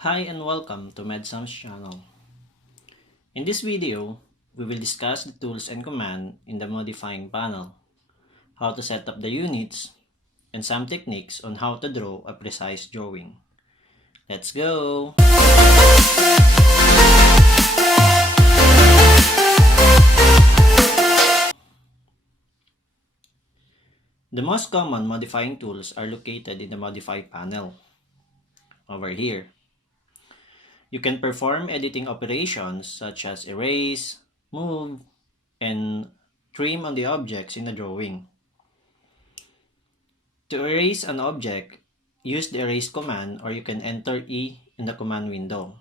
Hi and welcome to MedSam's channel. In this video, we will discuss the tools and command in the modifying panel, how to set up the units, and some techniques on how to draw a precise drawing. Let's go! The most common modifying tools are located in the Modify panel, over here. You can perform editing operations such as erase, move, and trim on the objects in the drawing. To erase an object, use the erase command, or you can enter E in the command window,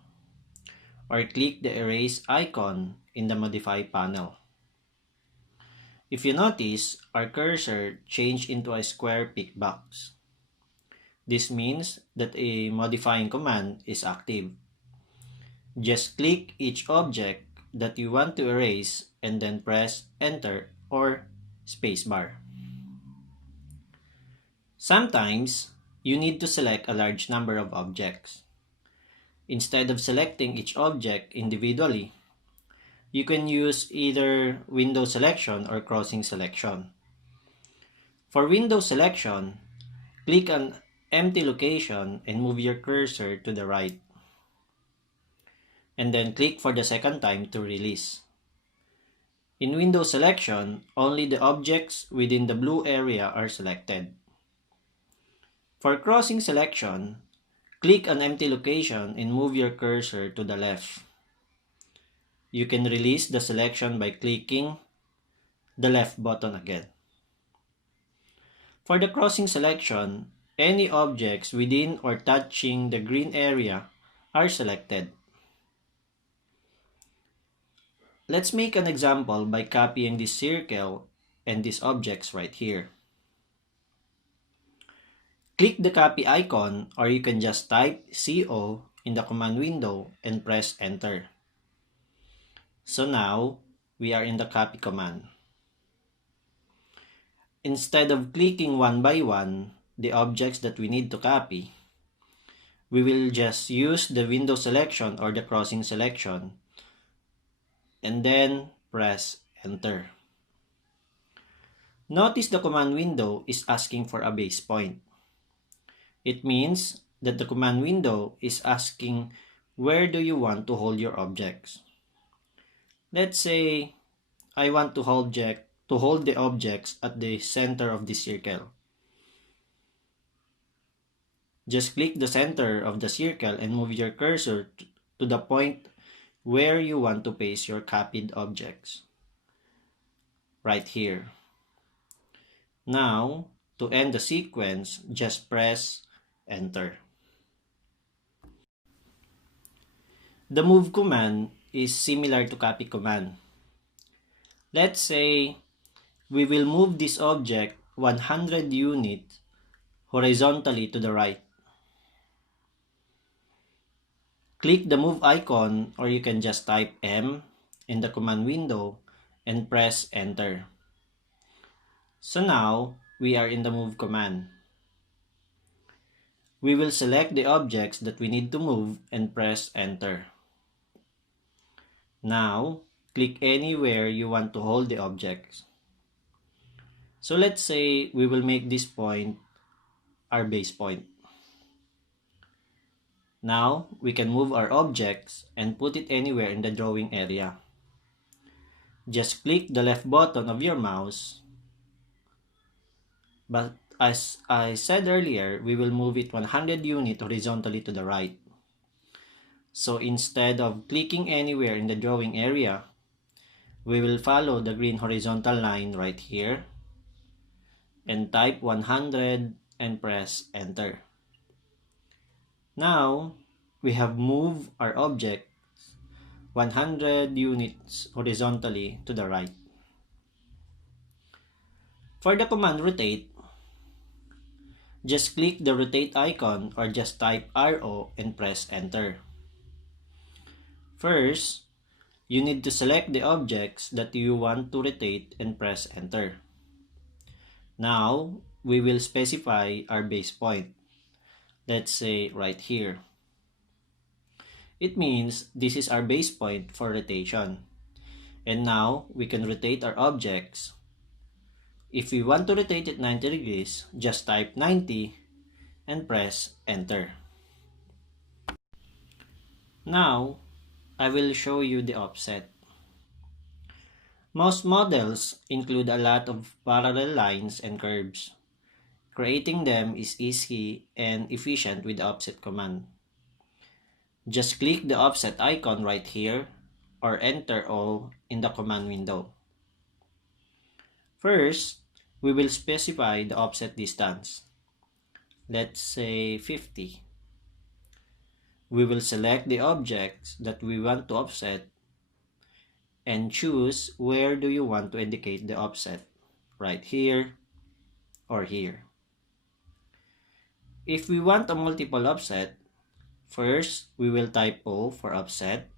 or click the erase icon in the Modify panel. If you notice, our cursor changed into a square pick box. This means that a modifying command is active. Just click each object that you want to erase and then press Enter or spacebar. Sometimes, you need to select a large number of objects. Instead of selecting each object individually, you can use either window selection or crossing selection. For window selection, click an empty location and move your cursor to the right. And then click for the second time to release. In window selection, only the objects within the blue area are selected. For crossing selection, click an empty location and move your cursor to the left. You can release the selection by clicking the left button again. For the crossing selection, any objects within or touching the green area are selected. Let's make an example by copying this circle and these objects right here. Click the copy icon, or you can just type CO in the command window and press Enter. So now, we are in the copy command. Instead of clicking one by one the objects that we need to copy, we will just use the window selection or the crossing selection and then press Enter. Notice the command window is asking for a base point. It means that the command window is asking where do you want to hold your objects. Let's say I want to hold the objects at the center of the circle. Just click the center of the circle and move your cursor to the point where you want to place your copied objects. Right here. Now, to end the sequence, just press Enter. The move command is similar to copy command. Let's say we will move this object 100 units horizontally to the right. Click the move icon, or you can just type M in the command window and press Enter. So now, we are in the move command. We will select the objects that we need to move and press Enter. Now, click anywhere you want to hold the objects. So let's say we will make this point our base point. Now, we can move our objects and put it anywhere in the drawing area. Just click the left button of your mouse. But as I said earlier, we will move it 100 units horizontally to the right. So instead of clicking anywhere in the drawing area, we will follow the green horizontal line right here and type 100 and press Enter. Now, we have moved our object 100 units horizontally to the right. For the command rotate, just click the rotate icon or just type RO and press Enter. First, you need to select the objects that you want to rotate and press Enter. Now, we will specify our base point. Let's say right here. It means this is our base point for rotation. And now, we can rotate our objects. If we want to rotate it 90 degrees, just type 90 and press enter. Now, I will show you the offset. Most models include a lot of parallel lines and curves. Creating them is easy and efficient with the offset command. Just click the offset icon right here or enter O in the command window. First, we will specify the offset distance. Let's say 50. We will select the objects that we want to offset and choose where do you want to indicate the offset, right here or here. If we want a multiple offset, first we will type O for offset,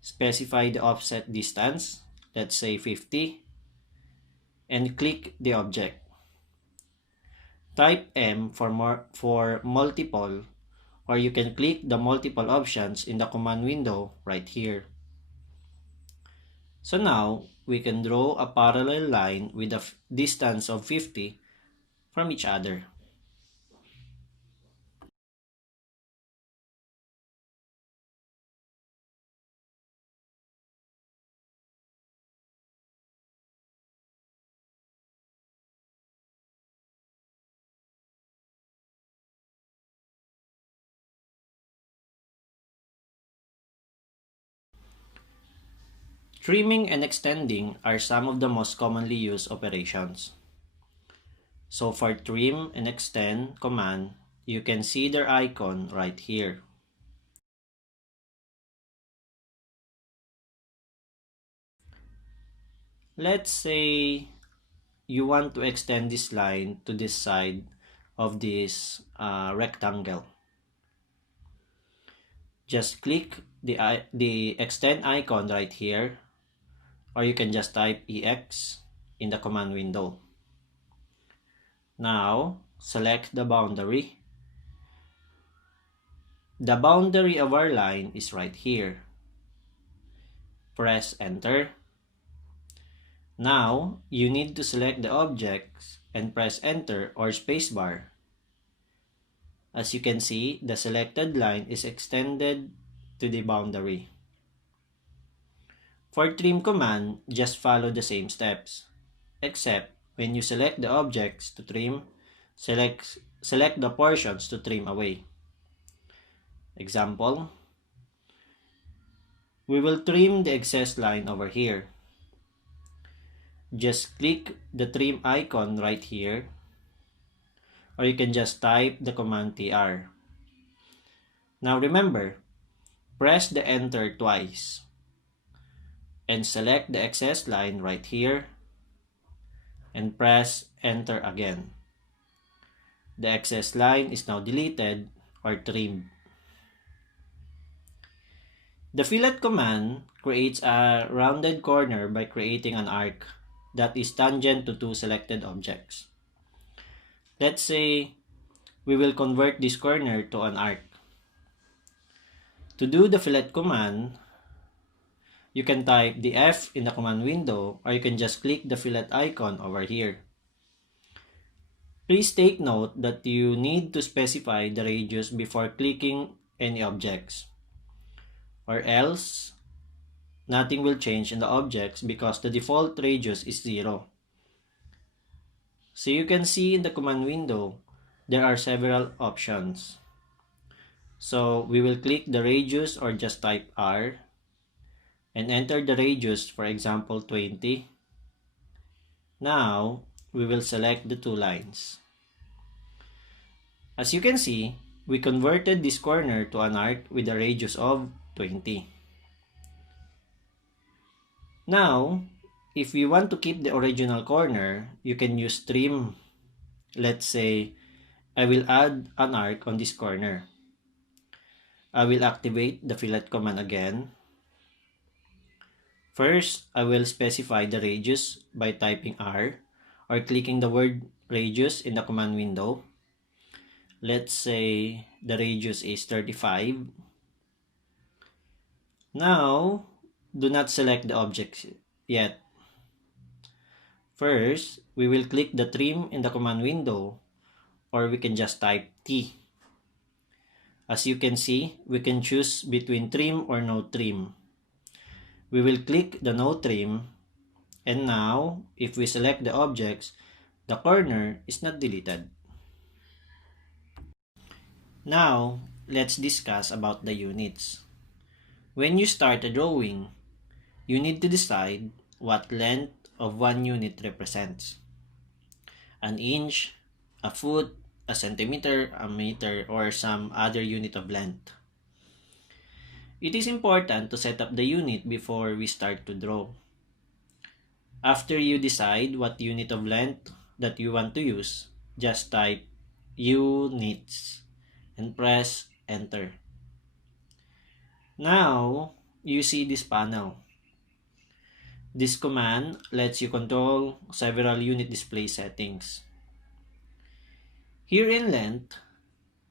specify the offset distance, let's say 50, and click the object. Type M for multiple, or you can click the multiple options in the command window right here. So now, we can draw a parallel line with a distance of 50 from each other. Trimming and extending are some of the most commonly used operations. So for trim and extend command, you can see their icon right here. Let's say you want to extend this line to this side of this rectangle. Just click the extend icon right here, or you can just type EX in the command window. Now, select the boundary. The boundary of our line is right here. Press enter. Now, you need to select the objects and press enter or spacebar. As you can see, the selected line is extended to the boundary. For trim command, just follow the same steps, except when you select the objects to trim, select the portions to trim away. Example, we will trim the excess line over here. Just click the trim icon right here, or you can just type the command TR. Now remember, press the enter twice and select the excess line right here and press enter again. The excess line is now deleted or trimmed. The fillet command creates a rounded corner by creating an arc that is tangent to two selected objects. Let's say we will convert this corner to an arc. To do the fillet command, you can type the F in the command window, or you can just click the fillet icon over here. Please take note that you need to specify the radius before clicking any objects, or else nothing will change in the objects because the default radius is 0. So you can see in the command window, there are several options. So we will click the radius or just type R and enter the radius, for example 20. Now, we will select the two lines. As you can see, we converted this corner to an arc with a radius of 20. Now, if we want to keep the original corner, you can use trim. Let's say, I will add an arc on this corner. I will activate the fillet command again. First, I will specify the radius by typing R or clicking the word radius in the command window. Let's say the radius is 35. Now, do not select the object yet. First, we will click the trim in the command window, or we can just type T. As you can see, we can choose between trim or no trim. We will click the no trim, and now, if we select the objects, the corner is not deleted. Now, let's discuss about the units. When you start a drawing, you need to decide what length of one unit represents. An inch, a foot, a centimeter, a meter, or some other unit of length. It is important to set up the unit before we start to draw. After you decide what unit of length that you want to use, just type units and press enter. Now, you see this panel. This command lets you control several unit display settings. Here in length,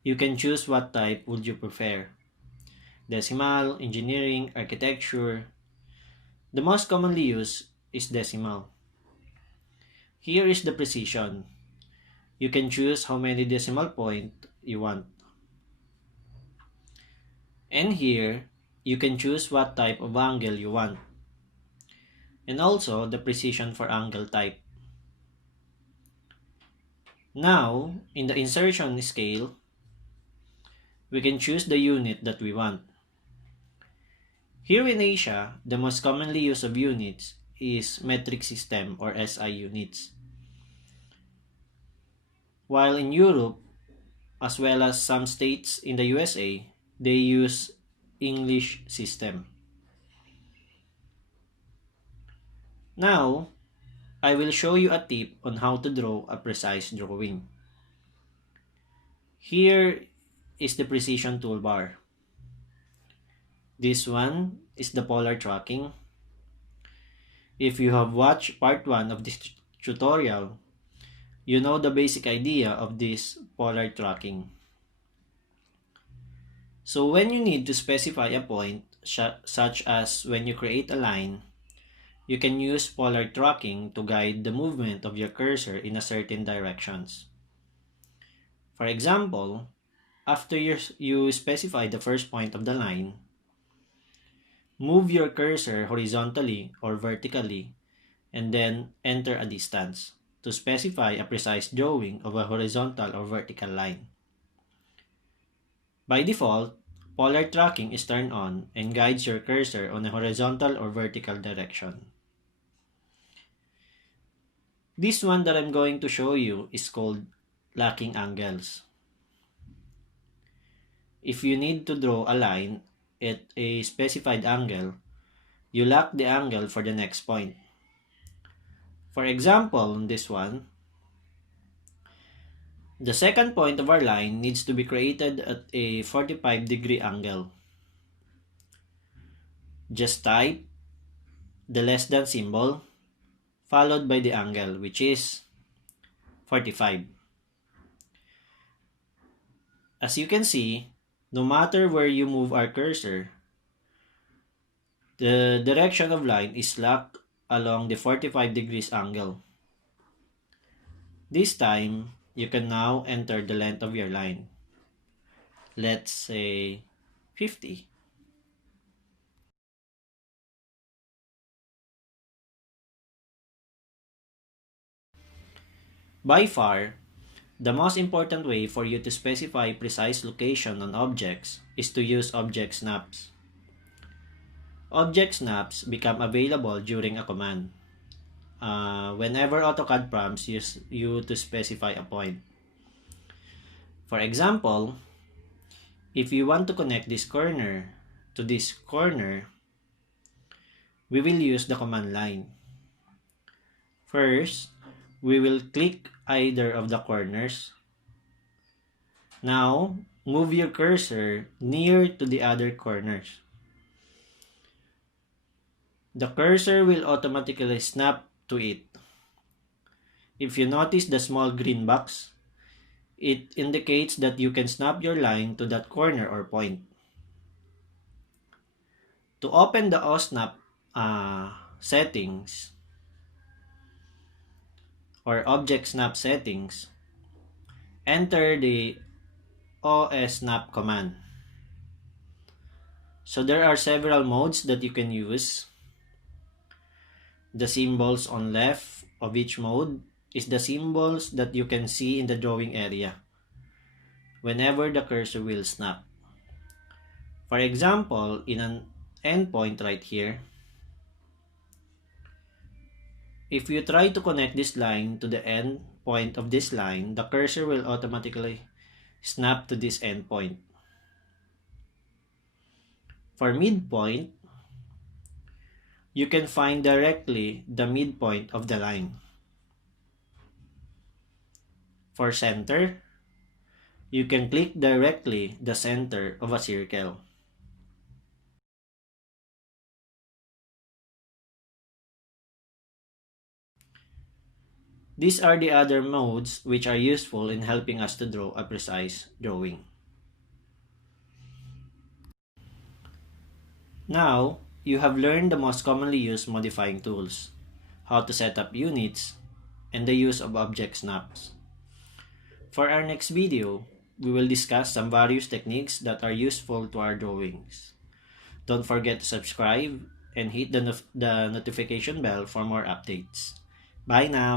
you can choose what type would you prefer. Decimal, engineering, architecture. The most commonly used is decimal. Here is the precision. You can choose how many decimal point you want. And here, you can choose what type of angle you want. And also the precision for angle type. Now, in the insertion scale, we can choose the unit that we want. Here in Asia, the most commonly used of units is metric system or SI units. While in Europe, as well as some states in the USA, they use English system. Now, I will show you a tip on how to draw a precise drawing. Here is the precision toolbar. This one is the polar tracking. If you have watched part 1 of this tutorial, you know the basic idea of this polar tracking. So when you need to specify a point, such as when you create a line, you can use polar tracking to guide the movement of your cursor in a certain directions. For example, after you specify the first point of the line, move your cursor horizontally or vertically, and then enter a distance to specify a precise drawing of a horizontal or vertical line. By default, polar tracking is turned on and guides your cursor on a horizontal or vertical direction. This one that I'm going to show you is called locking angles. If you need to draw a line at a specified angle, you lock the angle for the next point. For example, on this one, the second point of our line needs to be created at a 45-degree angle. Just type the less than symbol followed by the angle, which is 45. As you can see, no matter where you move our cursor, the direction of line is locked along the 45 degrees angle. This time, you can now enter the length of your line. Let's say 50. By far, the most important way for you to specify precise location on objects is to use object snaps. Object snaps become available during a command. Whenever AutoCAD prompts you to specify a point. For example, if you want to connect this corner to this corner, we will use the command line. First, we will click either of the corners. Now, move your cursor near to the other corners. The cursor will automatically snap to it. If you notice the small green box, it indicates that you can snap your line to that corner or point. To open the OSNAP settings or Object Snap settings, enter the OSNAP command. So there are several modes that you can use. The symbols on left of each mode is the symbols that you can see in the drawing area whenever the cursor will snap. For example, in an endpoint right here, if you try to connect this line to the end point of this line, the cursor will automatically snap to this endpoint. For midpoint, you can find directly the midpoint of the line. For center, you can click directly the center of a circle. These are the other modes which are useful in helping us to draw a precise drawing. Now, you have learned the most commonly used modifying tools, how to set up units, and the use of object snaps. For our next video, we will discuss some various techniques that are useful to our drawings. Don't forget to subscribe and hit the notification bell for more updates. Bye now!